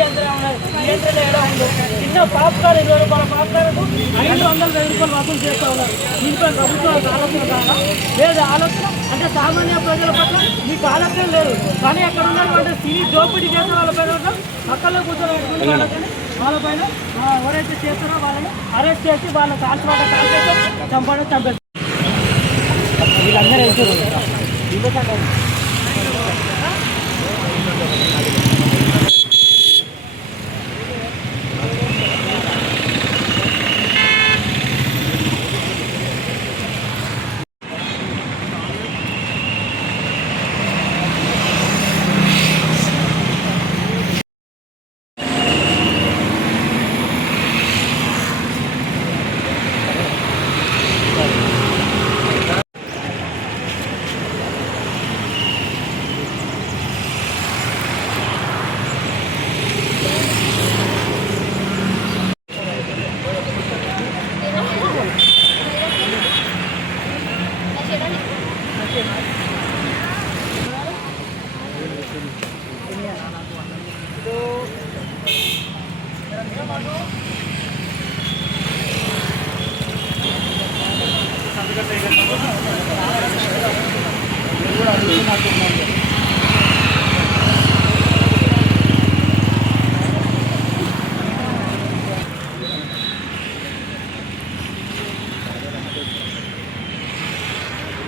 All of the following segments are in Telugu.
నియంత్రణ ఉంది చిన్న పాపకాలు ఇరవై రూపాయల పాపకాలకు ఐదు వందల వెయ్యి రూపాయలు వసూలు చేస్తూ ఉన్నారు. దీనిపై ప్రభుత్వానికి ఆలోచన కాదా? లేదు ఆలోచన. అంటే సామాన్య ప్రజల పట్ల మీకు ఆలోచన లేదు. కానీ అక్కడ ఉన్నటువంటి సినీ దోపిడీ చేసే వాళ్ళపైన ఉన్న పక్కలో కూర్చొని వాళ్ళపైన వాళ్ళపైన ఆ, ఎవరైతే చేస్తారో వాళ్ళని అరెస్ట్ చేసి వాళ్ళ కాల్చుకోవడం కాల్చేసి చంపడం చంపేస్తారు. వీళ్ళందరూ వెళ్తారు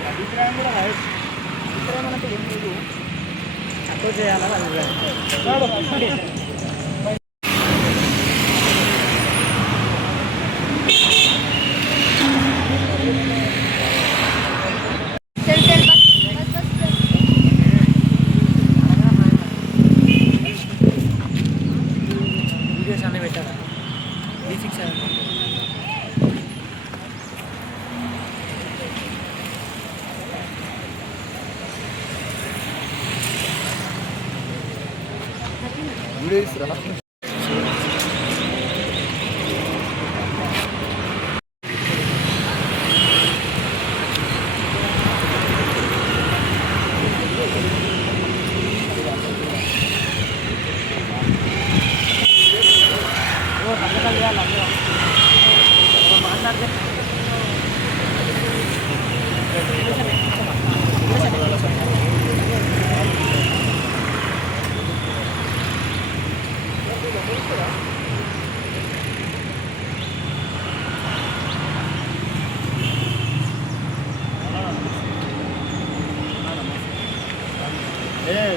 అభిప్రాయం కూడా అభిప్రాయం అంటే ఏం లేదు తక్కువ చేయాలని అభిప్రాయం వీడియోస్ పెట్టారు. పెట్టారా త్రీ సిక్స్ సెవెన్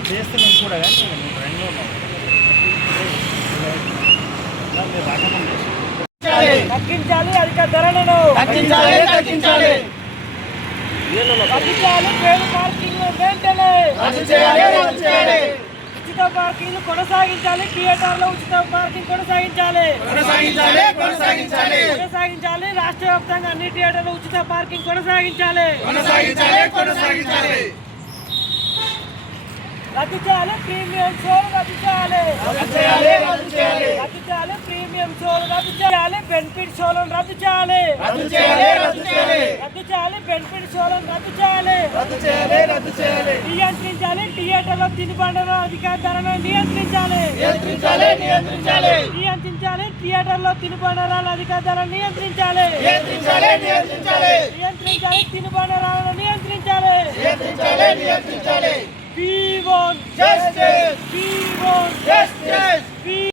చేస్తున్నాం కూడా కానీ తగ్గించాలి అధిక ధరలను తగ్గించాలి తగ్గించాలి. తగ్గించాలి పేరు పార్కింగ్ వెంటనే ఉచిత పార్కింగ్ కొనసాగించాలి థియేటర్లో ఉచిత పార్కింగ్ కొనసాగించాలి. కొనసాగించాలి కొనసాగించాలి. కొనసాగించాలి రాష్ట్ర వ్యాప్తంగా అన్ని థియేటర్లు ఉచిత పార్కింగ్ కొనసాగించాలి. కొనసాగించాలి కొనసాగించాలి. రద్దు చేయాలి ప్రీమియం షోలు రద్దు చేయాలి. రద్దు చేయాలి రద్దు చేయాలి రద్దు చేయాలి ప్రీమియం షోలు రద్దు చేయాలి బెనిఫిట్ షోలను రద్దు చేయాలి. రద్దు చేయాలి రద్దు చేయాలి. రద్దు చేయాలి బెనిఫిట్ షోలను రద్దు చేయాలి. రద్దు చేయాలి రద్దు చేయాలి. నియంత్రించాలి థియేటర్లో తినుబండల అధికార ధరను నియంత్రించాలి. నియంత్రించాలి నియంత్రించాలి. నియంత్రించాలి థియేటర్లో తినుబండరాల అధికార ధరను నియంత్రించాలి. నియంత్రించాలి నియంత్రించాలి. నియంత్రించాలి తినుబండరాలను నియంత్రించాలి. నియంత్రించాలి నియంత్రించాలి. We want Justice! We want Justice!